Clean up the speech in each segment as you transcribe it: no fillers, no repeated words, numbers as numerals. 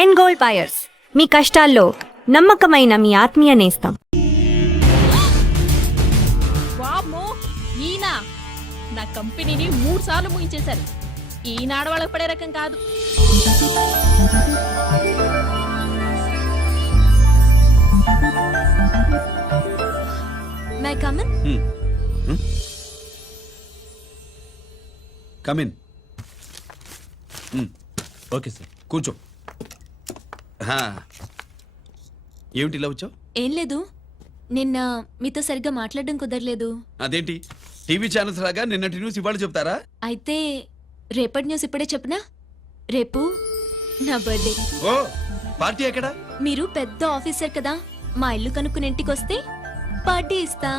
End gold buyers, మీ కష్టాల్లో నమ్మకమైన మీ ఆత్మీయ నేస్తం. వామ్మో, ఈయన నా కంపెనీని 3 సార్లు ముగించేశారు. ఈయన ఆడవాళ్ళకి పడే రకం కాదు. May I come in? Come in. Okay sir, కూర్చో. ఏమిటి ఇలా వచ్చావు? ఏం లేదు, నిన్న మీతో సరిగ్గా మాట్లాడడం కుదరలేదు. అదేంటి, టీవీ ఛానల్స్ లాగా నిన్నటి న్యూస్ ఇవాళ చెప్తారా? అయితే రేపటి న్యూస్ ఇప్పుడే చెప్పనా? రేపు నా బర్త్డే. ఓ, పార్టీ ఎక్కడ? మీరు పెద్ద ఆఫీసర్ కదా, మా ఇల్లు కనుక్కుని ఇంటికి వస్తే పార్టీ ఇస్తా.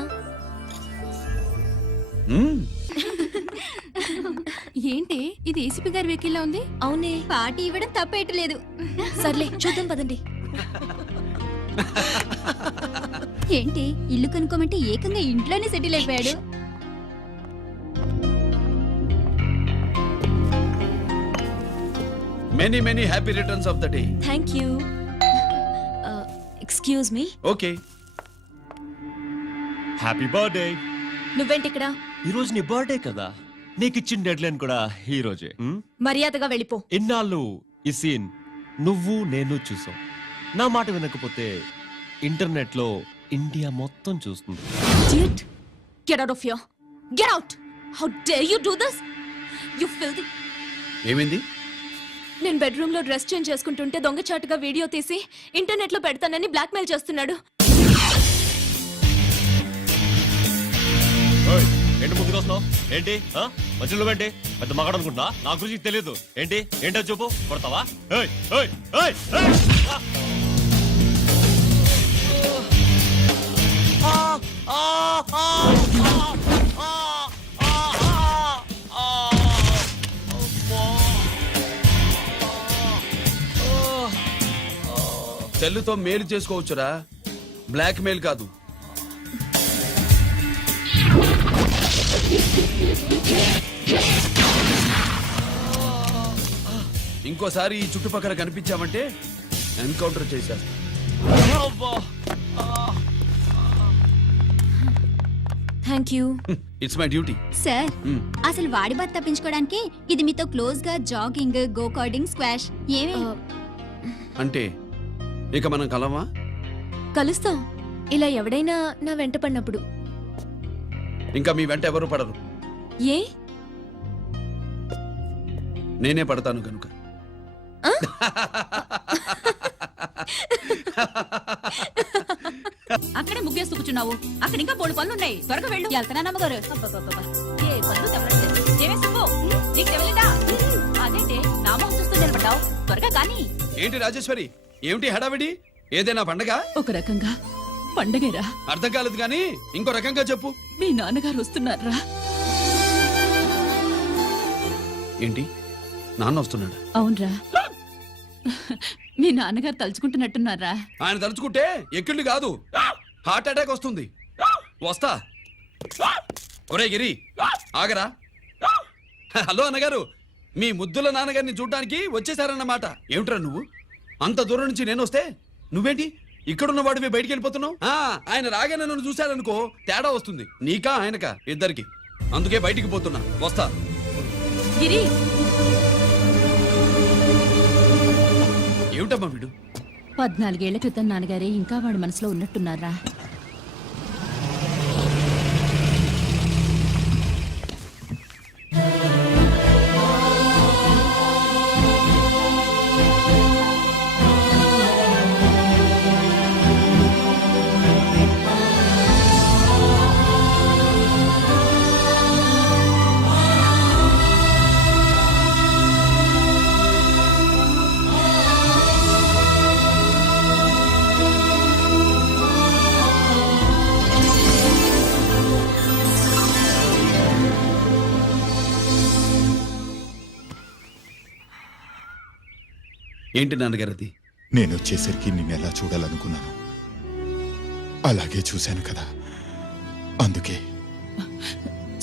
ఏంటి ఇది ఏసీపీ గారి వెహికల్లా ఉంది? అవునే, పార్టీ ఇవ్వడం తప్పేయట్లేదు. సర్లే చూద్దాం పదండి. ఏంటి ఇల్లు కనుక్కోమంటే ఏకంగా ఇంట్లోనే సెటిల్ అయిపోయాడు. Many many happy returns of the day. Thank you. Excuse me. Okay. Happy birthday. నువ్వేంటి ఇక్కడ? ఈ రోజు నీ బర్త్డే కదా, నీకు ఇచ్చిన డెడ్ లైన్ కూడా ఈ రోజే. మర్యాదగా వెళ్ళిపో. ఇన్నాళ్ళు ఈ సీన్ నువ్వు నేను చూసాం. నా మాట వినకపోతే ఇంటర్నెట్ లో ఇండియా మొత్తం చూస్తుంది. Idiot! Get out of here! Get out! How dare you do this? You filthy! ఏమైంది? నేను బెడ్రూమ్ లో డ్రెస్ చేంజ్ చేసుకుంటుంటే దొంగచాటుగా వీడియో తీసి ఇంటర్నెట్ లో పెడతానని బ్లాక్మెయిల్ చేస్తున్నాడు. ఏంటి ముందుకు వస్తున్నావు? ఏంటి మధ్యలో ఏంటి? పెద్ద మగాడు అనుకుంటా, నా గురించి తెలియదు. ఏంటి ఏంటో చెప్పు, కొడతావా? సెల్లుతో మేలు చేసుకోవచ్చురా, బ్లాక్ మెయిల్ కాదు. ఇంకోసారి ఈ చుట్టుపక్కల కనిపించామంటే ఎన్కౌంటర్ చేశారు. Thank you. It's my duty. Sir, అసలు వాడి బాధ తప్పించుకోవడానికి ఇది మీతో క్లోజ్ గా జాగింగ్, గో కార్డింగ్, స్క్వాష్ ఏమే అంటే ఇక మనం కలవా? కలుస్తాం, ఇలా ఎవడైనా నా వెంట పడినప్పుడు. ఇంకా మీ వెంట ఎవరు పడరు. ఏ? నేనే పడతాను కనుక. అక్కడే ముగ్గేస్తూ కూర్చున్నావు. అక్కడ ఇంకా 3 పనులు ఉన్నాయి, త్వరగా వెళ్ళు. వెళ్తానా నమ్మగారు? ఏ పనులు తెవలేదు. ఏమే సుబ్బు, నీకు తెవలేదా? అదేంటి నా మొహం చూస్తూ నిలబడ్డావు? త్వరగా కానీ. ఏంటి రాజేశ్వరి, ఏమిటి హడావిడి? ఏదైనా పండగ? ఒక రకంగా పండగేరా. అర్థం కాలేదు కానీ ఇంకో రకంగా చెప్పు. మీ నాన్నగారు వస్తున్నారా? ఏంటి, నాన్న వస్తున్నాడా? అవునరా, మీ నాన్నగారు తలుచుకుంటున్నట్టున్నారా? ఆయన తలుచుకుంటే ఎక్కిళ్ళు కాదు, హార్ట్ అటాక్ వస్తుంది. వస్తా. ఒరే గిరి, ఆగరా. హలో అన్నగారు, మీ ముద్దుల నాన్నగారిని చూడడానికి వచ్చేసారన్నమాట. ఏమిట్రా నువ్వు, అంత దూరం నుంచి నేను వస్తే నువ్వేంటి ఇక్కడున్న వాడివి బయటికి వెళ్ళిపోతున్నావు? ఆయన రాగానే నన్ను చూశారనుకో తేడా వస్తుంది, నీకా ఆయనకా ఇద్దరికి. అందుకే బయటికి పోతున్నా, వస్తా. గిరి, ఏమిటమ్మా వీడు? 14 ఏళ్ల క్రితం నాన్నగారే ఇంకా వాడి మనసులో ఉన్నట్టున్నారా? ఏంటి నాన్నగారు అది? నేను వచ్చేసరికి నిన్ను ఎలా చూడాలనుకున్నాను అలాగే చూశాను కదా, అందుకే.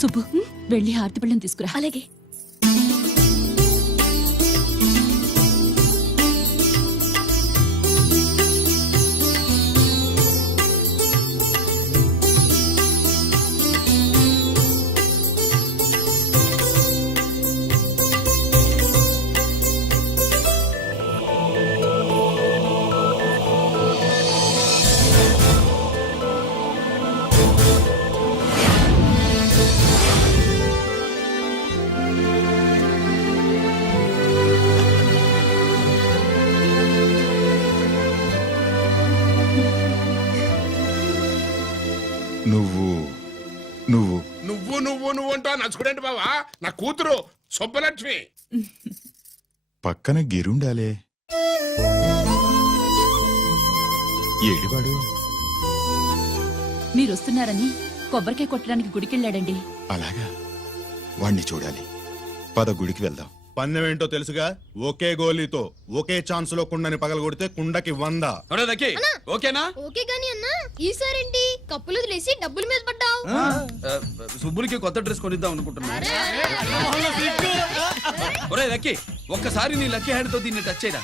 సుబ్బు, వెళ్ళి హారతి పళ్ళని తీసుకురా. అలాగే. నువ్వు నువ్వు నువ్వు నువ్వు నువ్వు అంటూ నచ్చుకునేంటి బావా? నా కూతురు సుబ్బలక్ష్మి. పక్కన గిరుండాలే. ఏడివాడు? మీరు వస్తున్నారని కొబ్బరికాయ కొట్టడానికి గుడికెళ్ళాడండి. అలాగా, వాణ్ణి చూడాలి. పద, గుడికి వెళ్దాం. పందెం ఏంటో తెలుసుగా? ఒకే గోలీతో ఒకే ఛాన్స్ లో కుండని పగలగొడితే కుండకి 100. ఒరే లక్కీ, ఓకేనా? ఓకే గాని అన్నా, ఈసారేంటి కప్పులు వదిలేసి డబ్బుల మీద పడ్డావు? సుబ్బులకి కొత్త డ్రెస్ కొనిద్దాం అనుకుంటున్నా. ఒరే లక్కీ, ఒక్కసారి నీ లక్కీ హ్యాండ్ తో దీన్ని టచ్ చేయరా.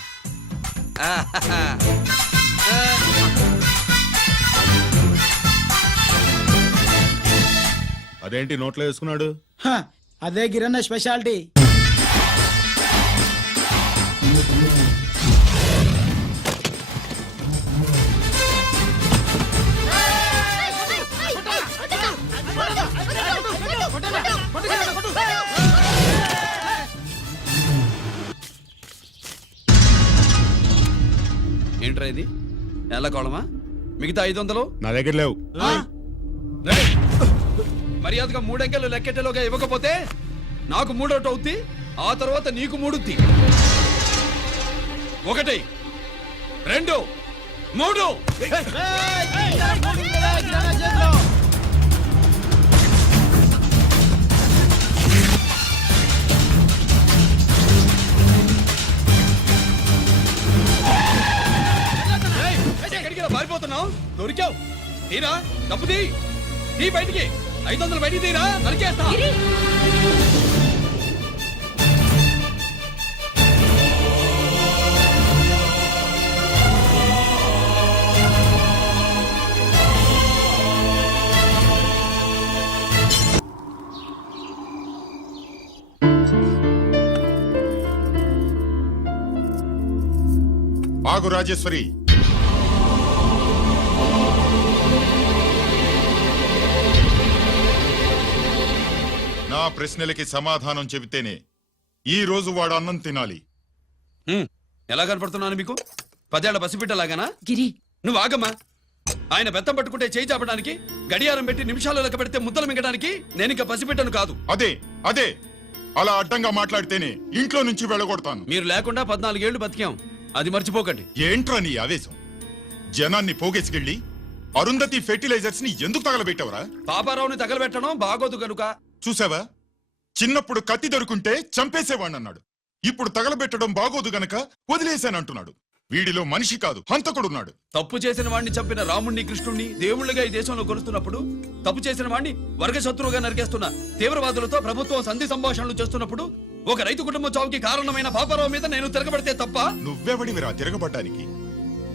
అదేంటి నోట్లో వేసుకున్నాడు? అదే గిరన్న స్పెషాలిటీ. ఏంట్రా ఇది? ఎలా కోళమా? మిగతా 500 నా దగ్గర లేవు. మర్యాదగా 3 అంకెలు లెక్కెట్టేలోగా ఇవ్వకపోతే నాకు 3 అవుద్ది, ఆ తర్వాత నీకు 3. 1 2 3. ఎక్కడికి పారిపోతున్నావు? దొరికావు. తీరా డబ్బు తీ బయటికి. 500 బయటికి తీరా, నరికేస్తా. ఆగు రాజేశ్వరి. నా ప్రశ్నలకి సమాధానం చెబితేనే ఈ రోజు వాడు అన్నం తినాలి. ఎలా కనపడుతున్నాను మీకు? 10 ఏళ్ల పసిబిడ్డలాగానా? గిరి, నువ్వు ఆగమ్మా. ఆయన బెత్తం పట్టుకుంటే చేయి చాపడానికి, గడియారం పెట్టి నిమిషాలు లెక్క పెడితే ముద్దలు మింగడానికి నేను ఇంకా పసిబిడ్డను కాదు. అదే అదే అలా అడ్డంగా మాట్లాడితేనే ఇంట్లో నుంచి వెళ్ళగొడతాను. మీరు లేకుండా 14 ఏళ్లు బతికాం, అది మర్చిపోకండి. ఏంట్రా నీ ఆవేశం? జనాన్ని పోగేసుకెళ్ళి అరుంధతి ఫెర్టిలైజర్స్ ని ఎందుకు తగలబెట్టావరా? పాపారావుని తగలబెట్టడం బాగోదు గనుక. చూసావా, చిన్నప్పుడు కత్తి దొరుకుంటే చంపేసేవాణ్ణన్నాడు. ఇప్పుడు తగలబెట్టడం బాగోదు గనక వదిలేశానంటున్నాడు. వీడిలో మనిషి కాదు, హంతకుడున్నాడు. తప్పు చేసిన వాడిని చంపిన రాముణ్ణి, కృష్ణుణ్ణి దేవుళ్ళుగా ఈ దేశంలో కొలుస్తున్నప్పుడు, తప్పు చేసిన వాడిని వర్గశత్రువుగా నరికేస్తున్న తీవ్రవాదులతో ప్రభుత్వం సంధి సంభాషణలు చేస్తున్నప్పుడు, ఒక రైతు కుటుంబం చావుకి కారణమైన పాపారావు మీద నేను తిరగబడితే తప్ప? నువ్వెవడివిరా తిరగబడ్డానికి?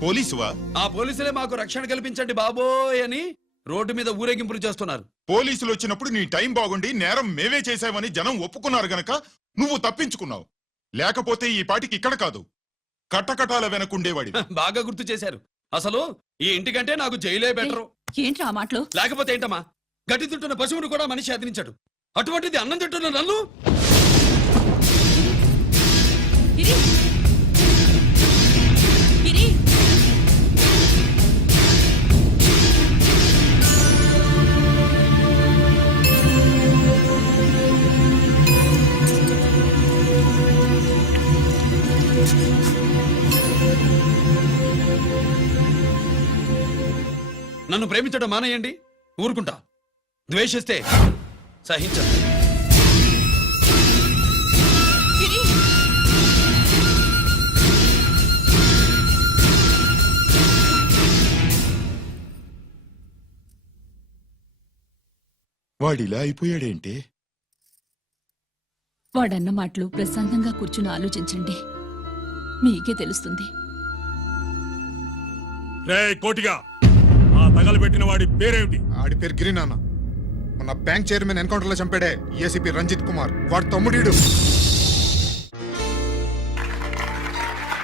పోలీసువా? ఆ పోలీసులే మాకు రక్షణ కల్పించండి బాబోయ్ అని రోడ్డు మీద ఊరేగింపులు చేస్తున్నారు. పోలీసులు వచ్చినప్పుడు నీ టైం బాగుండి నేరం మేవే చేశావని జనం ఒప్పుకున్నారు గనక నువ్వు తప్పించుకున్నావు. లేకపోతే ఈ పాటికి ఇక్కడ కాదు, కట్టకటాల వెనకుండేవాడి. బాగా గుర్తు చేశారు. అసలు ఈ ఇంటికంటే నాకు జైలే బెటరు. ఏంట్రా ఆ మాటలు? లేకపోతే ఏంటమ్మా, గడ్డి తింటున్న పశువును కూడా మనిషి అదిలించాడు, అటువంటిది అన్నం తింటున్న నన్ను? గిరి, గిరి, నన్ను ప్రేమించడం మానేయండి, ఊరుకుంటా. ద్వేషిస్తే సహించండి. గిరి. వాడిలా అయిపోయాడేంటి? వాడన్న మాటలు ప్రశాంతంగా కూర్చుని ఆలోచించండి, మీకే తెలుస్తుంది. రే కోటిగా, ఆ తగలబెట్టిన వాడి పేరేమిటి? ఆడి పేరు గిరి నాన్న. మన బ్యాంక్ చైర్మన్ ఎన్కౌంటర్ లో చంపాడే ఏసీపీ రంజిత్ కుమార్, వాడు తమ్ముడీడు.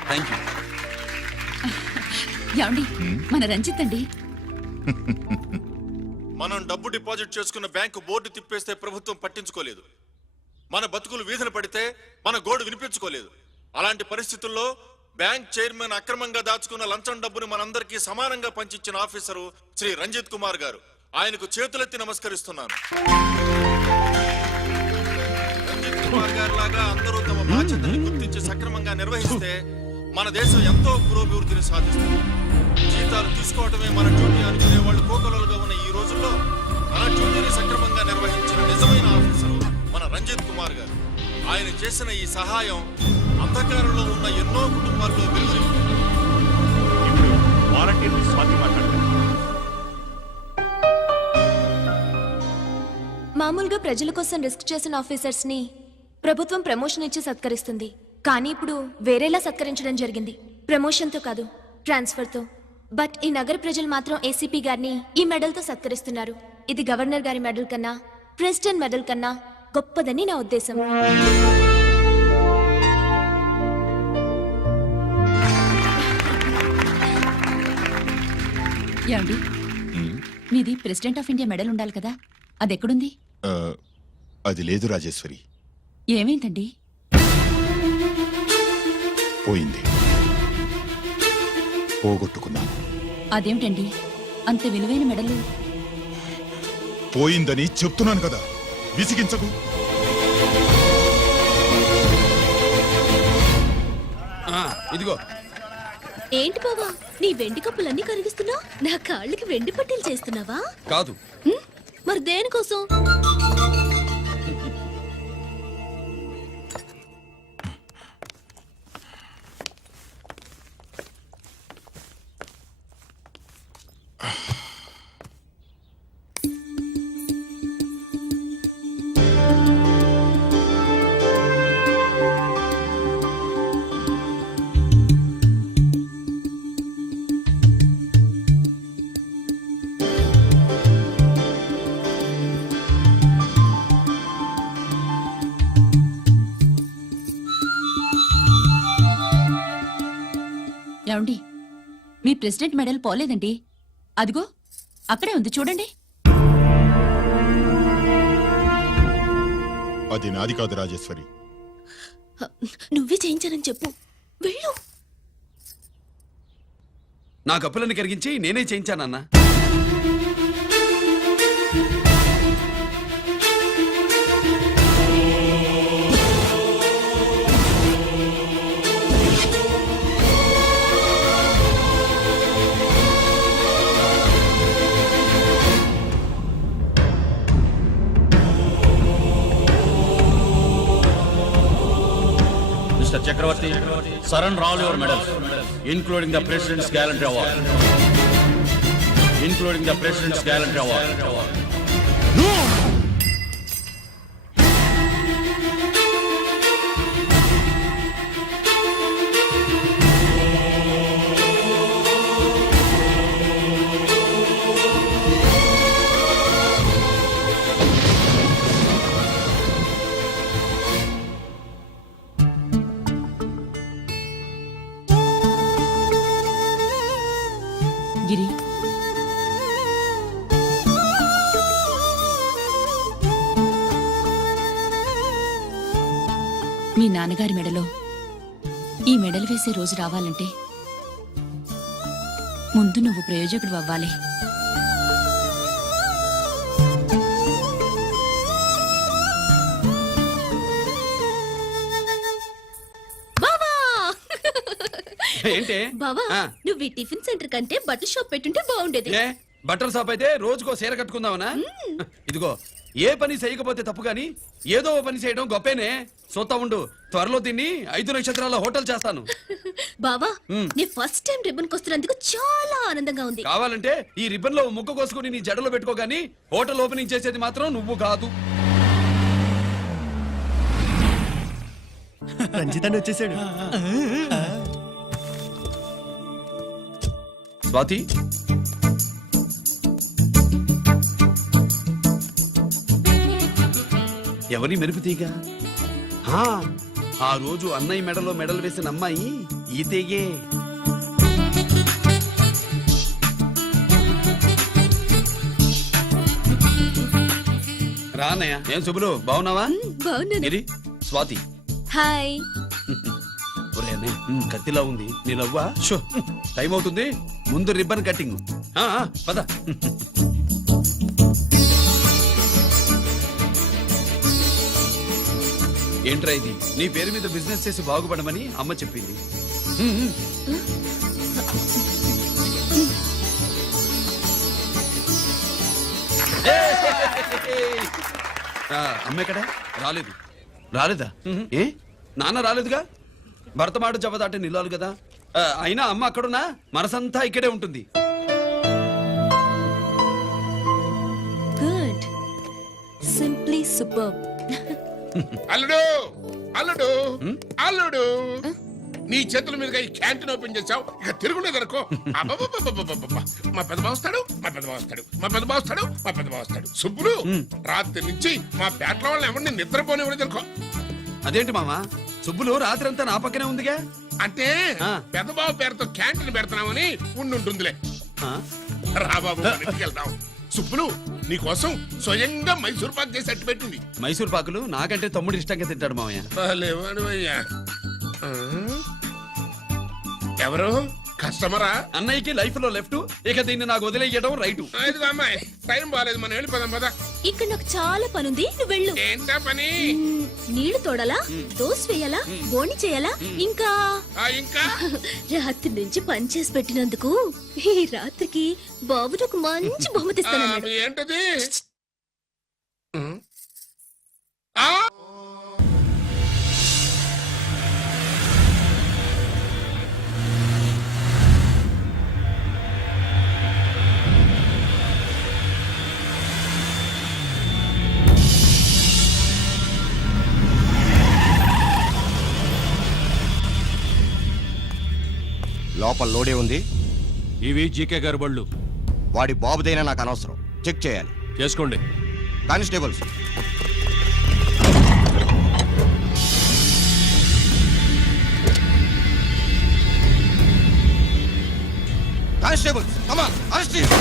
Thank you. ఏమండి, మన రంజిత్ అండి. మనం డబ్బు డిపాజిట్ చేసుకున్న బ్యాంకు బోర్డు తిప్పేస్తే ప్రభుత్వం పట్టించుకోలేదు. మన బతుకులు వీధన పడితే మన గోడు వినిపించుకోలేదు. అలాంటి పరిస్థితుల్లో బ్యాంక్ చైర్మన్ అక్రమంగా దాచుకున్న లంచం డబ్బుని మనందరికీ సమానంగా పంచిచ్చిన ఆఫీసరు శ్రీ రంజిత్ కుమార్ గారు. ఆయనకు చేతులెత్తి నమస్కరిస్తున్నాను. రంజిత్ కుమార్ గారి లాగా అందరూ తమ బాధ్యతని గుర్తించి సక్రమంగా నిర్వహిస్తే మన దేశం ఎంతో పురోభివృద్ధిని సాధిస్తుంది. జీతాలు తీసుకోవటమే మన డ్యూటీ అనుకునే వాళ్ళు కోకొలలుగా ఉన్న ఈ రోజుల్లో మన డ్యూటీని సక్రమంగా నిర్వహించిన నిజమైన ఆఫీసరు మన రంజిత్ కుమార్ గారు. ఆయన చేసిన ఈ సహాయం అంధకారంలో ఉన్న ఎన్నో కుటుంబాల్లో వెలుగులు. మామూలుగా ప్రజల కోసం రిస్క్ చేసిన ఆఫీసర్స్ ని ప్రభుత్వం ప్రమోషన్ ఇచ్చి సత్కరిస్తుంది. కానీ ఇప్పుడు వేరేలా సత్కరించడం జరిగింది. ప్రమోషన్ తో కాదు, ట్రాన్స్ఫర్ తో. బట్ ఈ నగర ప్రజలు మాత్రం ఏసీపీ గారిని ఈ మెడల్ తో సత్కరిస్తున్నారు. ఇది గవర్నర్ గారి మెడల్ కన్నా, ప్రెసిడెంట్ మెడల్ కన్నా గొప్పదని నా ఉద్దేశం. ఏమండి, మీది ప్రెసిడెంట్ ఆఫ్ ఇండియా మెడల్ ఉండాలి కదా, అది ఎక్కడుంది? అది లేదు రాజేశ్వరి, ఏమైందండి? పోయింది, పోగొట్టుకున్నాను. అదేమిటండి అంత విలువైన మెడలు? పోయిందని చెప్తున్నాను కదా, విసిగించకు. ఇదిగో. ఏంటి బావా, నీ వెండి కప్పులన్నీ కరిగిస్తున్నావు? నా కాళ్ళకి వెండి పట్టీలు చేస్తున్నావా? కాదు. మరి దేనికోసం? ఏమండి, మీ ప్రెసిడెంట్ మెడల్ పోలేదండి. అదిగో అక్కడే ఉంది, చూడండి. అది నాది కాదు రాజేశ్వరి. నువ్వే చేయించానని చెప్పు, వెళ్ళు. నా కప్పులను కరిగించి నేనే చేయించానన్నా. Mr. Chakravarti, surrender all your medals, including the President's Gallantry Award. Including the President's Gallantry Award. గిరి, మీ నాన్నగారి మెడలో ఈ మెడల్ వేసే రోజు రావాలంటే ముందు నువ్వు ప్రయోజకుడు అవ్వాలి. ఏంటి బావా, నువ్వు ఈ టిఫిన్ సెంటర్ కంటే బట్టల షాప్ పెట్టుంటే బాగుండేది. ఏ బట్టల షాప్ అయితే రోజుకో చీర కట్టుకుందామనా? ఇదిగో, ఏ పని చేయకపోతే తప్పు గాని ఏదో ఓ పని చేయడం గొప్పేనే. చూస్తా ఉండు, త్వరలో దీన్ని 5 నక్షత్రాల హోటల్ చేస్తాను. బావా, నీ ఫస్ట్ టైం రిబ్బన్ కొస్తున్నందుకు చాలా ఆనందంగా ఉంది. కావాలంటే ఈ రిబ్బన్ లో ముక్క కోసుకుని నీ జడలో పెట్టుకోగాని హోటల్ ఓపెనింగ్ చేసేది మాత్రం నువ్వు కాదు. రంజిత్ వచ్చేసాడు. స్వాతి, ఎవరి మెరుపుతీగా? ఆ రోజు అన్నయ్య మెడలో మెడలు వేసిన అమ్మాయి ఈతేగే. రా అన్నయ్య. ఏం శుభులు, బాగున్నావా? బాగున్నాను. స్వాతి. హాయ్. ఒరే అన్నయ్య, కత్తిలా ఉంది నీ నవ్వా. టైం అవుతుంది, ముందు రిబ్బన్ కట్టింగ్. పద. ఏంట్రా ఇది? నీ పేరు మీద బిజినెస్ చేసి బాగుపడమని అమ్మ చెప్పింది. అమ్మ ఎక్కడ? రాలేదు. రాలేదా? ఏ నాన్న రాలేదుగా? భర్త మాట జవదాటే నిల్లాలి కదా. అయినా అమ్మ అక్కడున్నా మనసంతా ఇక్కడే ఉంటుంది. Good, simply super. అల్లుడు అల్లుడు అల్లుడు నీ చేతుల మీదుగా ఈ క్యాంటీన్ ఓపెన్ చేసావు, ఇక తిరుగులేదు అనుకో. అబ్బబ్బబ్బబ్బబ్బబ్బబ్బ. మా పెద్ద బావస్తాడు, మా పెద్ద బావస్తాడు, మా పెద్ద బావస్తాడు, మా పెద్ద బావస్తాడు. సుబ్బులు రాత్రి నుంచి మా పేటల వాళ్ళని ఎవరిని నిద్రపోనివ్వలేదు అనుకో. అదేంటి మామా, సుబ్బులు రాత్రి అంతా నా పక్కనే ఉందిగా? అంటే పెద్ద బావ పేరుతో క్యాంటీన్ పెడుతున్నామని ఉండుంటుందిలే. రా బాబు, మన ఇంటికి వెళ్దాం. సుబ్బులు నీకోసం స్వయంగా మైసూర్ పాక్ చేసి అట్టు పెట్టింది. మైసూర్ పాకులు నాకంటే తమ్ముడు ఇష్టంగా తింటాడు మామయ్య. లేవాడువయ్యా. ఎవరు కస్టమరా? అన్నయ్యకి లైఫ్ లో లెఫ్ట్, ఇక దీన్ని నాకు వదిలేయడం రైట్. అమ్మాయి టైం బాగాలేదు, మనం వెళ్ళిపోదాం పద. ఇక్కడ నాకు చాలా పనుంది, నువ్వు వెళ్ళు. ఏంటా పని? నీళ్లు తోడాలా, దోశ వేయాలా, బోని చేయాలా, ఇంకా ఇంకా రాత్రి నుంచి పని చేసి పెట్టినందుకు ఈ రాత్రికి బాబు ఒక మంచి బహుమతి ఇస్తానన్నాడు. ఏంటది? లోపల లోడే ఉంది. ఇవి జీకే గారి బళ్ళు. వాడి బాబుదైనా నాకు అనవసరం, చెక్ చేయాలి. చేసుకోండి. Constables, constables, come on, arrest him.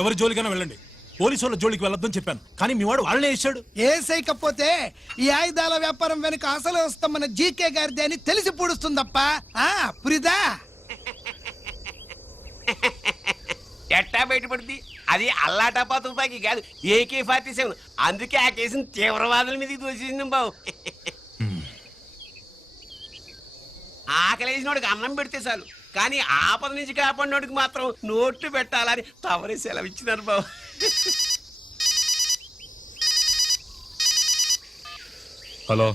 ఎవరి జోలికైనా వెళ్ళండి, పోలీసు వాళ్ళ జోలికి వెళ్ళొద్దని చెప్పాను, కానీ మీ వాడు వాళ్ళనే వేసాడు. ఏసైకపోతే ఈ ఆయుధాల వ్యాపారం వెనుక అసలు వస్తామన్న జీకే గారిది అని తెలిసి పూడుస్తుందప్ప. పురిదా ఎట్టా బయటపడుద్ది? అది అల్లాటపా తుపాకీ కాదు, AK-47. అందుకే ఆ కేసుని తీవ్రవాదుల మీదకి దోషింది బాబు. ఆకలేసినోడికి అన్నం పెడితే చాలు, కానీ ఆపద నుంచి కాపాడినోడికి మాత్రం నోట్లు పెట్టాలని తవరే సెలవు ఇచ్చినారు బాబు. హలో,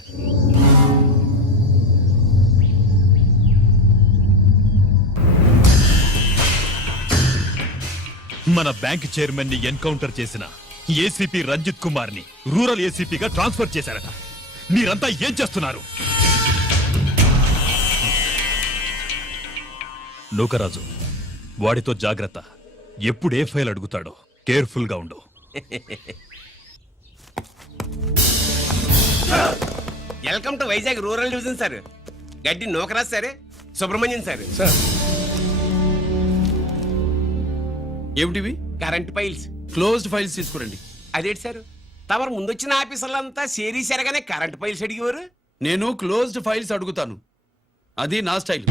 మన బ్యాంక్ చైర్మన్ ని ఎన్కౌంటర్ చేసిన ఏసీపీ రంజిత్ కుమార్ ని రూరల్ ఏసీపీగా ట్రాన్స్ఫర్ చేశారట. మీరంతా ఏం చేస్తున్నారు? నూకరాజు, వాడితో జాగ్రత్త. ఎప్పుడు ఏ ఫైల్ అడుగుతాడో కేర్ఫుల్ గా ఉండు. Welcome to Vizag rural division sir. Gaddi Nookaraju sir, Subrahmanyam sir. ఏమిటివి? కరెంట్ ఫైల్స్, క్లోజ్డ్ ఫైల్స్ తీసుకురండి. అదేంటి సార్, తమరు ముందొచ్చిన ఆఫీసర్లంతా సేరీసరగానే కరెంట్ ఫైల్స్ అడిగేవారు. నేను క్లోజ్డ్ ఫైల్స్ అడుగుతాను, అది నా style.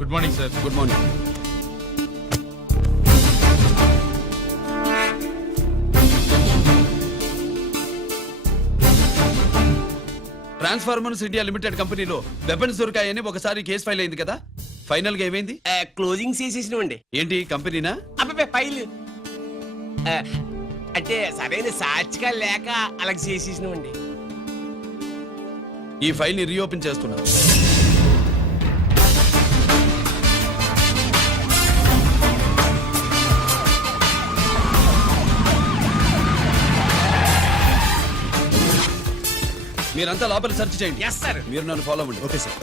Good morning sir. Good morning. Transformers India limited కంపెనీలో వెపన్స్ దొరికాయని ఒకసారి కేసు ఫైల్ అయింది కదా, ఫైనల్ గా ఏమైంది? క్లోజింగ్ చేసేసినవండి. ఏంటి కంపెనీనా? అబ్బాయి ఫైల్ అంటే సరైన సాక్షిగా లేక అలా చేసేసినవండి. ఈ ఫైల్ ని రీఓపెన్ చేస్తున్నా. మీరంతా లోపల సెర్చ్ చేయండి. Yes sir. మీరు నన్ను ఫాలో అవ్వండి. Okay sir.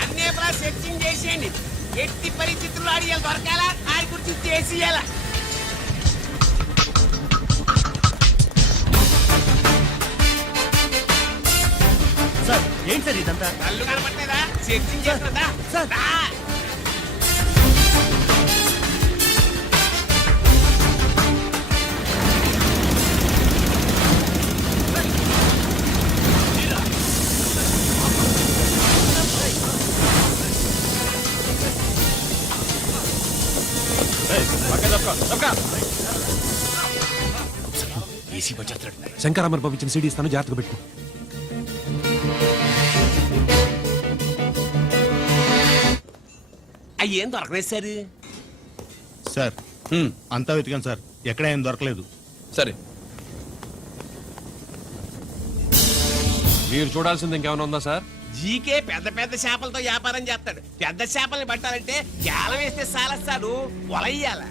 అన్నే సెర్చింగ్ చేసేయండి. ఎట్టి పరిస్థితుల్లో అడియాలి దొరకాలా, ఆడి గురించి చేసేయాలా. సార్ ఏంటి సార్ ఇదంతా? కళ్ళు కనపడలేదా? సెర్చింగ్ చేస్తున్నా ఏసీ వచ్చేస్తాడు. శంకరామర్ పంపించిన సీడీ ఇస్తాను, జాగ్రత్తగా పెట్టు. అయ్యేం దొరకలేదు సార్. సార్ అంతా వెతికాను సార్, ఎక్కడ ఏం దొరకలేదు. సరే, మీరు చూడాల్సింది ఇంకేమైనా ఉందా సార్? జీకే పెద్ద పెద్ద చేపలతో వ్యాపారం చేస్తాడు. పెద్ద చేపల్ని పట్టాలంటే గేలం వేస్తే సాలస్తాడు, వలయ్యాల.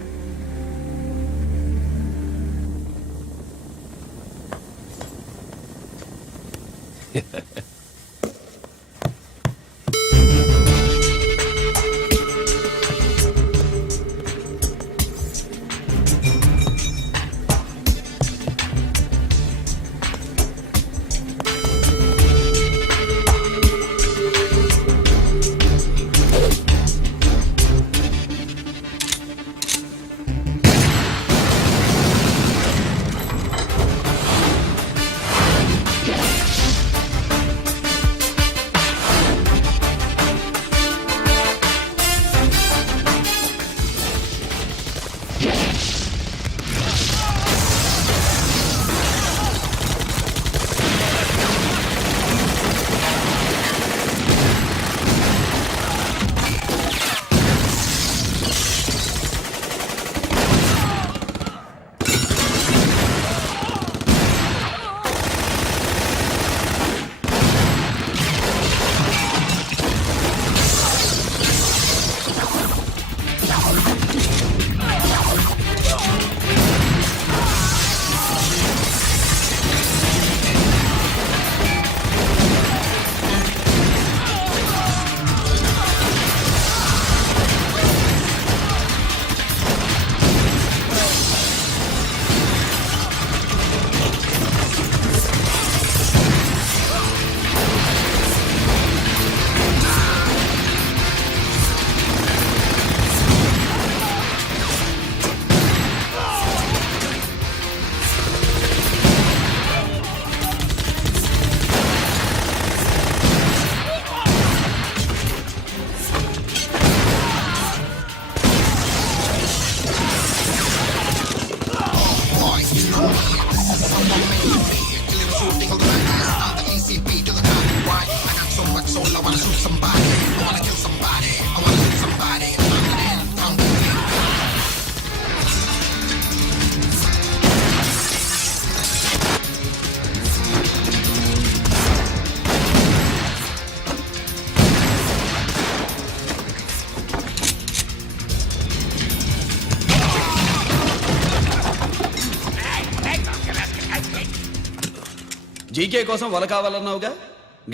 జీకే కోసం వల కావాలన్నావుగా,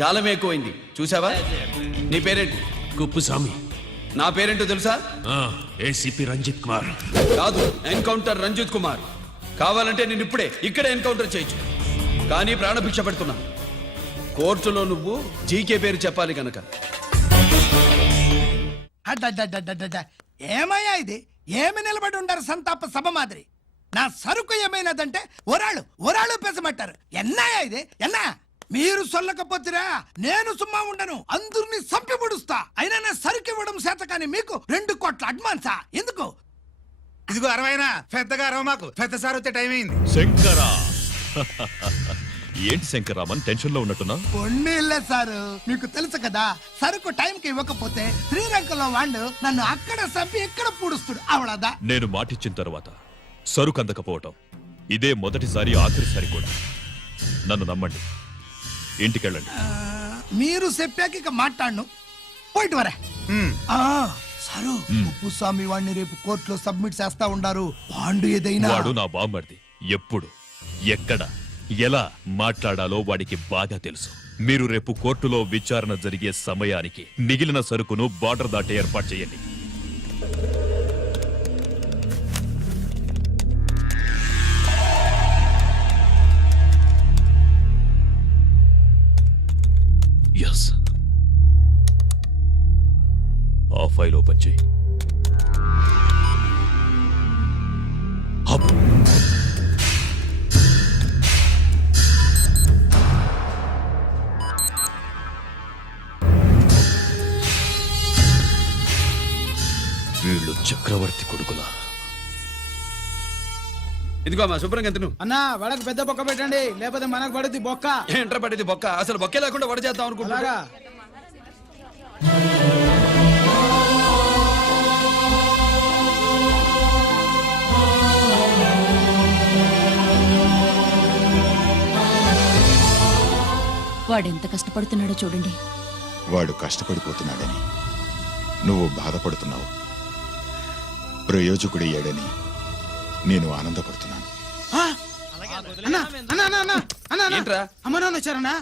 గాలం ఎక్కువైంది చూసావా? నీ పేరేంటి? కుప్పుస్వామి. నా పేరేంటో తెలుసా? ఏసీపీ రంజిత్ కుమార్. కాదు, ఎన్కౌంటర్ రంజిత్ కుమార్. కావాలంటే నేను ఇప్పుడే ఇక్కడే ఎన్కౌంటర్ చేయొచ్చు, కానీ ప్రాణభిక్ష పెడుతున్నా. కోర్టులో నువ్వు జీకే పేరు చెప్పాలి కనుక. ఏమయ్యా ఇది? ఏమి నిలబడి ఉండారు సంతాప సభ మాదిరి? నా సరుకు ఏమైనదంటే ఒరాళ్ళు పెసమట్టారు. ఎన్నాయా ఇది? ఎన్నా మీరు సొల్లకపోతురా నేను సుమ్మా ఉండను, అందరినీ సంపి పొడుస్తా. అయినా నా సరుకు ఇవ్వడం చేత కానీ మీకు 2 కోట్ల అడ్వాన్సా? ఎందుకు? ఇదిగో 60 పెద్దగా అరవ, మాకు పెద్ద సార్ వచ్చే టైం అయింది. శంకరా ఏంటి శంకరామన్ టెన్షన్ లో ఉన్నట్టున్నా? కొన్నిళ్ళే సారు, మీకు తెలుసు కదా, సరుకు టైంకి ఇవ్వకపోతే శ్రీరంగంలో వాడు నన్ను అక్కడ సంపి ఇక్కడ పూడుస్తుడు. అవడదా? నేను మాటిచ్చిన తర్వాత సరుకు అందకపోవటం ఇదే మొదటిసారి, ఆఖరిసారి కూడా. నన్ను నమ్మండి, ఇంటికెళ్ళండి. మీరు చెప్పాక ఇక మాట్లాడను. పోయిట్ వరే. సారు, ఉప్పుస్వామి వాడిని రేపు కోర్టులో సబ్మిట్ చేస్తా ఉండారు. వాడు ఏదైనా వాడు నా బామ్మర్ది. ఎప్పుడు, ఎక్కడ, ఎలా మాట్లాడాలో వాడికి బాగా తెలుసు. మీరు రేపు కోర్టులో విచారణ జరిగే సమయానికి మిగిలిన సరుకును బార్డర్ దాటే ఏర్పాటు చేయండి. చక్రవర్తి కొడుకులా. ఇదిగో మా శుభ్రంగా తిను. అన్నా వడకు పెద్ద బొక్క పెట్టండి, లేకపోతే మనకు పడుద్ది బొక్క. ఏంట్రా పడేది బొక్క? అసలు బొక్కే లేకుండా వడ చేద్దాం అనుకుంటున్నారా? వాడెంత కష్టపడుతున్నాడో చూడండి. వాడు కష్టపడిపోతున్నాడని నువ్వు బాధపడుతున్నావు. ప్రయోజకుడయ్యాడని నేను ఆనందపడుతున్నాను. ఏంట్రా? అమ్మ నాన్న వచ్చారన్నా.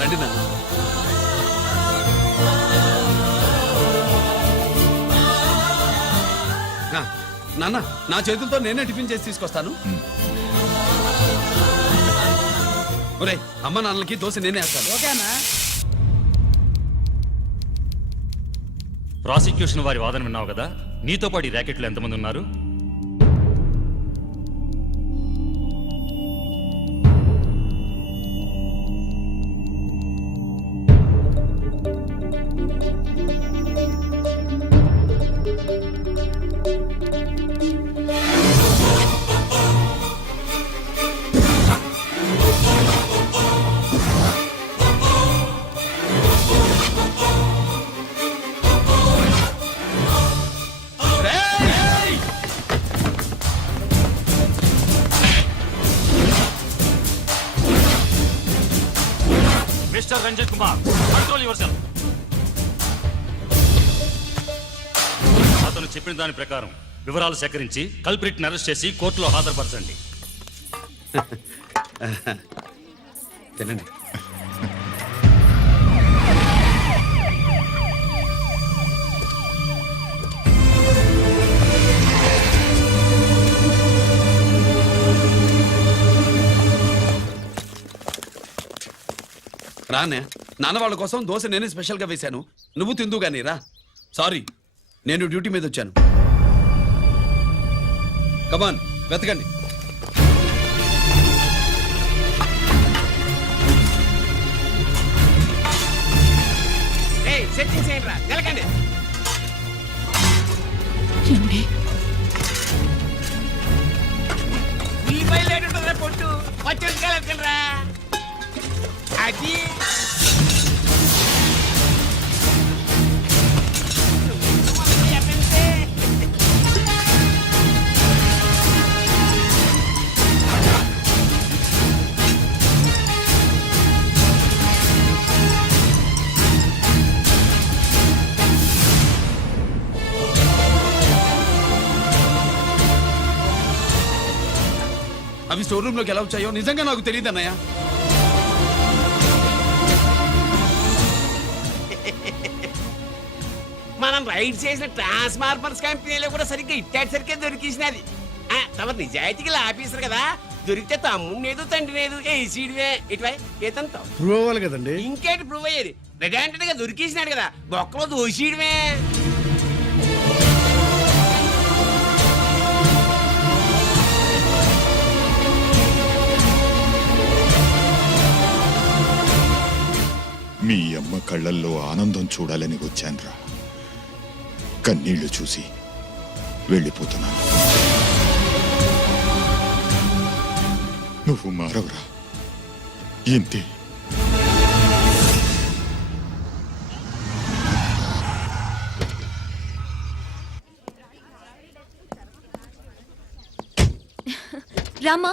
రండి నాన్న. నాన్న, నా చేతులతో నేనే టిఫిన్ చేసి తీసుకొస్తాను. ఒరే, అమ్మ నాన్నలకి దోశ నేనే వేస్తాను. ఓకేనా? ప్రాసిక్యూషన్ వారి వాదన విన్నావు కదా. నీతో పాటు ఈ ర్యాకెట్లో ఎంతమంది ఉన్నారు? Mister Ranjit Kumar, control yourself. అతను చెప్పిన దాని ప్రకారం వివరాలు సేకరించి కల్ప్రిట్ అరెస్ట్ చేసి కోర్టులో హాజరుపరచండి. తినండి. రానే, నాన్న వాళ్ళ కోసం దోశ నేనే స్పెషల్గా వేశాను. నువ్వు తిందు గానీ రా. సారీ, నేను డ్యూటీ మీద వచ్చాను. కమాన్, వెతకండి. సెట్టింగ్ చేయండి రా, నిలకండి. ఉల్లిపాయలు లేటుంటుందిరా పొట్టు, పచ్చిమిరపకాయలు ఎత్తుకెళ్ళరా. అది అవి స్టోర్ రూమ్ లోకి ఎలా వచ్చాయో నిజంగా నాకు తెలియదు అన్నయ్య. మనం రైడ్ చేసిన ట్రాన్స్ఫార్మర్స్ కంపెనీలో కూడా సరిగ్గా ఇట్టాడు సరిగ్గా దొరికేసినది. తమ నిజాయితీగా ఆఫీసర్ కదా, దొరికితే తమ్ముడు తండ్రి లేదు ఏసీడివే ఇటువై ఏతంతో ప్రూవ్ అవ్వాలి కదండి. ఇంకేంటి ప్రూవ్ అయ్యేది? రెడ్ గా దొరికేసినాడు కదా, బొక్కలో దోషీయడమే. మీ అమ్మ కళ్ళల్లో ఆనందం చూడాలని వచ్చాన్రా. కన్నీళ్లు చూసి వెళ్ళిపోతున్నాను. నువ్వు మారవరా, ఇంతే. రామా,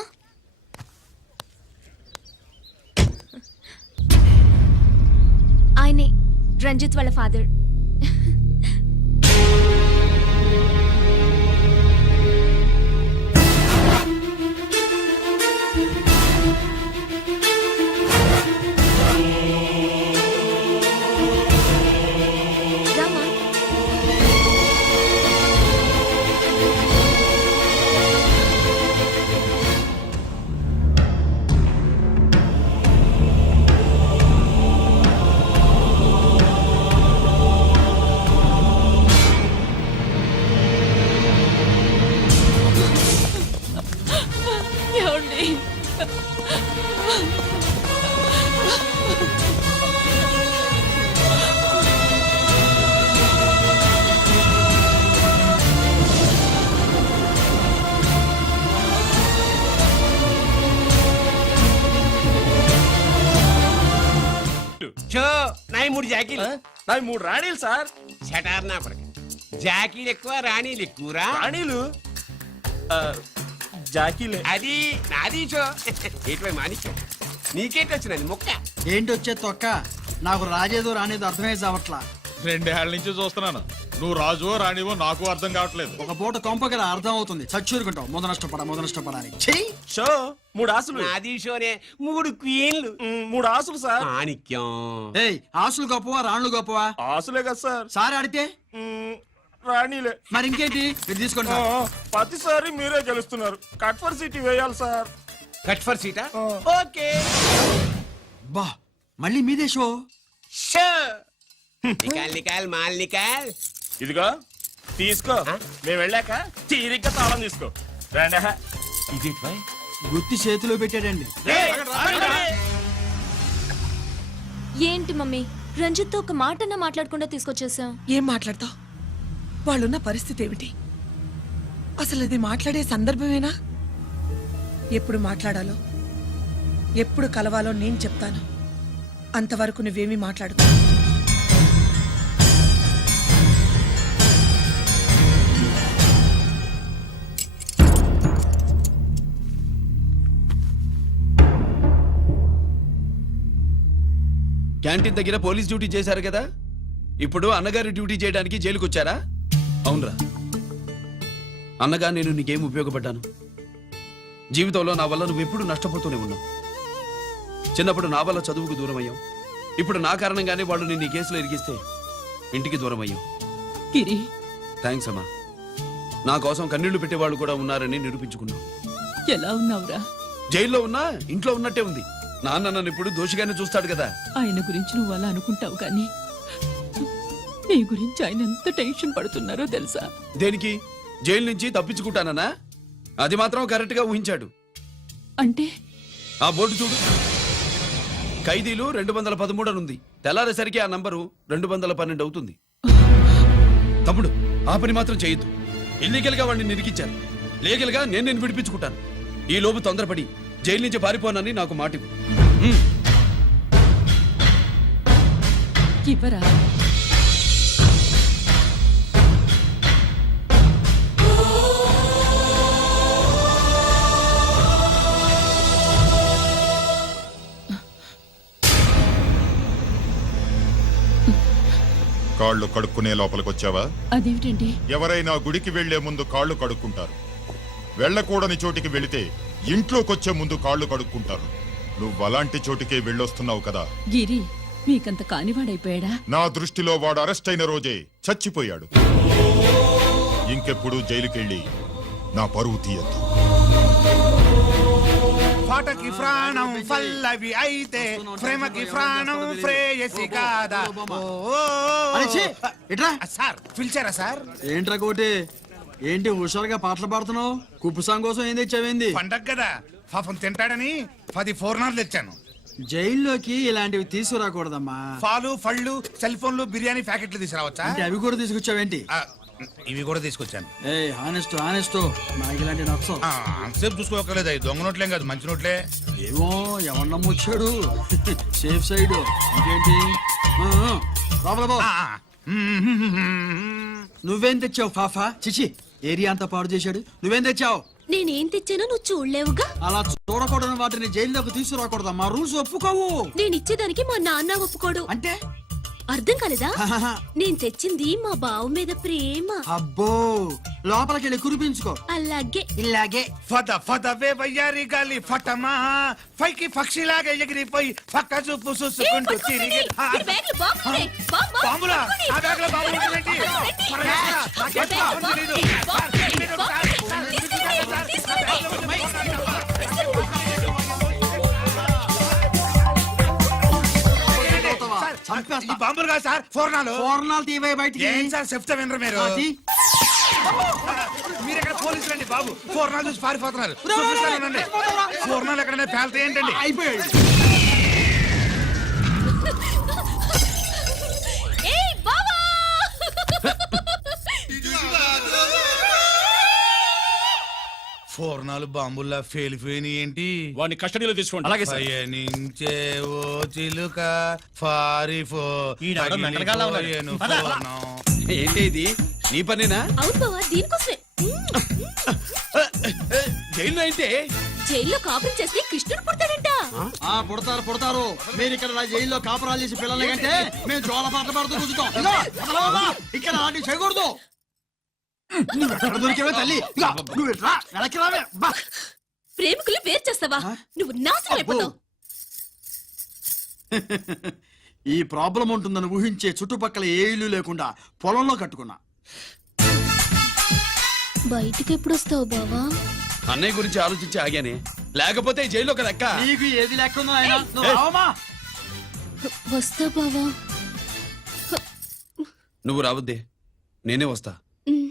ఆయనే రంజిత్ వాళ్ళ ఫాదర్. నాయి 3 జాకీలు నాకు 3 రాణీలు సార్. షటార్ నా కొడుకు. జాకీలు ఎక్కువ రాణీలు ఎక్కువరా? రాణీలు జాకీలే. అది నాది షో. ఏటివై మాణిక్యం నీకేంటి వచ్చినది మొక్క? ఏంటి వచ్చే తొక్క? నాకు రాజేదో రానేదో అర్థమే చావట్లా. 2 ఏళ్ల నుంచి చూస్తున్నాను. నువ్వు రాజువో రాణివో నాకు అర్థం కావట్లేదు. ఒక పూట కొంపకి అర్థం అవుతుంది. చచ్చూరుకుంటావు ముద నష్టపడాలి. షో 3 ఆసులు. నాది షోనే 3 క్వీన్లు. 3 ఆసులు సార్. మాణిక్యం ఏయ్, ఆసులు గొప్పవా రాణులు గొప్పవా? ఆసులే కదా సార్. సారి ఆడితే రాణీలే. మరి ఇంకేంటి మీరు తీసుకోండి. ప్రతిసారి మీరే గెలుస్తున్నారు. కట్ ఫర్ సిటీ వేయాలి సార్. కట్ ఫర్ సీటా? ఓకే. బా మళ్ళీ మీదే షో. షో నికాల్ మాల్ నికాల్. ఇదిగో తీసుకో. మేము వెళ్ళాక తీరిగ్గా తాళం తీసుకో. రండి. ఇది గుత్తి చేతిలో పెట్టాడండి. ఏంటి మమ్మీ, రంజిత్తో ఒక మాటన్నా మాట్లాడకుండా తీసుకొచ్చేసాం. ఏం మాట్లాడతావు? వాళ్ళున్న పరిస్థితి ఏమిటి? అసలు అది మాట్లాడే సందర్భమేనా? ఎప్పుడు మాట్లాడాలో ఎప్పుడు కలవాలో నేను చెప్తాను. అంతవరకు నువ్వేమీ మాట్లాడుకో. క్యాంటీన్ దగ్గర పోలీస్ డ్యూటీ చేశారు కదా, ఇప్పుడు అన్నగారి డ్యూటీ చేయడానికి జైలుకి వచ్చారా? అవునరా అన్నగా, నేను నీకేం ఉపయోగపడ్డాను? జీవితంలో నా వల్ల నువ్వెప్పుడు నష్టపోతూనే ఉన్నావు. చిన్నప్పుడు నా వల్ల చదువుకు దూరం అయ్యావు. ఇప్పుడు నా కారణంగానే వాళ్ళు నిన్ను ఈ కేసులో ఇరిగిస్తే ఇంటికి దూరం అయ్యావు. థ్యాంక్స్ అమ్మా. నా కోసం కన్నీళ్లు పెట్టేవాళ్ళు కూడా ఉన్నారని నిరూపించుకున్నావు. ఎలా ఉన్నావురా? జైల్లో ఉన్నా ఇంట్లో ఉన్నట్టే ఉంది. నాన్న నన్ను ఇప్పుడు దోషిగానే చూస్తాడు కదా. ఆయన గురించి నువ్వు అలా అనుకుంటావు కానీ నీ గురించి ఆయన ఎంత టెన్షన్ పడుతున్నారో తెలుసా? దేనికి? జైలు నుంచి తప్పించుకుంటానన్నా? అది మాత్రం కరెక్ట్ గా ఊహించాడు. అంటే ఆ బోర్డు చూడు, ఖైదీలు 213 అని ఉంది. తెల్లారేసరికి ఆ నంబరు 212 అవుతుంది. తమ్ముడు, ఆ పని మాత్రం చేయొద్దు. ఇల్లీగల్ గా వాడిని నిరికించారు. లీగల్ గా నేను విడిపించుకుంటాను. ఈ లోపు తొందరపడి జైలు నుంచి పారిపోనని నాకు మాట ఇవ్వు. ఇవ్వరా? కాళ్ళు కడుక్కునే లోపలికొచ్చావా? అదేమిటండి? ఎవరైనా గుడికి వెళ్లే ముందు కాళ్ళు కడుక్కుంటారు. వెళ్ళకూడని చోటికి వెళితే ఇంట్లోకొచ్చే ముందు కాళ్ళు కడుక్కుంటారు. నువ్వు అలాంటి చోటికే వెళ్ళొస్తున్నావు కదా. గిరి మీకంత కానివాడైపోయాడా? నా దృష్టిలో వాడు అరెస్ట్ అయిన రోజే చచ్చిపోయాడు. ఇంకెప్పుడు జైలుకెళ్ళి నా పరువు తీయద్దు. పాటకి ప్రాణం పల్లవి అయితే ప్రేమకి ప్రాణం ప్రేయసి కాదా? సార్ పిలిచారా సార్? ఏంట్రా కోటి, ఏంటి హుషారుగా పాటలు పాడుతున్నావు? కుప్పు సాంగ్ కోసం ఏం తెచ్చావేంది? పండగ కదా, పాపం తింటాడని 10 4 తెచ్చాను. జైల్లోకి ఇలాంటివి తీసుకురాకూడదమ్మా. పాలు, పళ్ళు, సెల్ ఫోన్లు, బిర్యానీ ప్యాకెట్లు తీసుకురావచ్చా? అవి కూడా తీసుకొచ్చావేంటి? ఇవి కూడా తీసుకొచ్చాను. హానెస్ట్ నాకు ఇలాంటి నచ్చవు. అంతసేపు చూసుకోకలేదు. అవి దొంగ నోట్లేం కాదు, మంచి నోట్లే. ఏమో ఎవరు నమ్మొచ్చాడు. Safe side. ఇంకేంటి? నువ్వేం తెచ్చావు ఫాఫా? చిచి, ఏరియా అంతా పాడు చేశాడు. నువ్వేం తెచ్చావు? నేనేం తెచ్చానో నువ్వు చూడలేవుగా. అలా చూడకూడని వాటిని జైల్లోకి తీసుకురాకూడదమ్మా. రూల్స్ ఒప్పుకోవు. నేను ఇచ్చేదానికి మా నాన్న ఒప్పుకోడు. అంటే అర్థం కాలేదా? నేను తెచ్చింది మా బావు మీద ప్రేమ. అబ్బో, లోపలికి వెళ్ళి కురిపించుకో. అలాగే ఇలాగే ఫదవే వయ్యారి గాలి ఫటమా పైకి పక్షిలాగా ఎగిరిపోయి పక్క చూపు చూసుకుంటూ తిరిగి. బాంబులా? ఆ బ్యాగ్లో బాంబులు ఉంటుందేంటి? బాంబులు కాదు సార్, ఫోర్నాలు తీవే బయటికి. ఏం సార్ చెప్తా వినరు మీరు? మీరు ఎక్కడ పోలీసులు అండి బాబు? ఫోర్నాలు చూసి పారిపోతున్నారు. ఫోర్నాలు ఎక్కడైనా పేల్తే ఏంటండి? అయిపోయాడు. ఫోర్నాలు బాంబుల్లా ఫేలిపోయినాయి ఏంటి? వాడిని కస్టడీలో తీసుకోండి. అలాగే సార్. పయనించే ఓ చిలుక ఫారిఫో ఈనాడు మెంటలగాళ్ళ ఉన్నాడు. పగిలిపోయేను పద. ఫోర్నం. ఏంటి ఇది నీ పనేనా? అవును బావా దీనికోసమే జైల్లో అయితే జైల్లో కాపురం చేస్తే కృష్ణుడు పుడతాడంట. పుడతారు మీరు ఇక్కడ నా జైల్లో కాపురాలు చేసి పిల్లల కంటే మేము జోల పాటలు పాడుతూ కూర్చుంటాం. ఇక్కడ అలాంటి చేయకూడదు. నువ్వు ఎక్కడ దొరికేవే తల్లి? ఇదిగో, నువ్వు ఇట్రా, వెనక్కి రావే. బా. ప్రేమికులు వేరు చేస్తావా? నువ్వు నాశనం అయిపోతావు. ఈ ప్రాబ్లం ఉంటుందని ఊహించే చుట్టుపక్కల ఏ ఇల్లు లేకుండా పొలంలో కట్టుకున్నా. బయటికి ఎప్పుడు వస్తావు బావా? అన్నయ్య గురించి ఆలోచించి ఆగానే, లేకపోతే ఈ జైల్లో కదా అక్క. నీకు ఏది లేకుండా ఆయన నువ్వు రావమ్మా. వస్తా బావా. నువ్వు రావద్దే, నేనే వస్తా.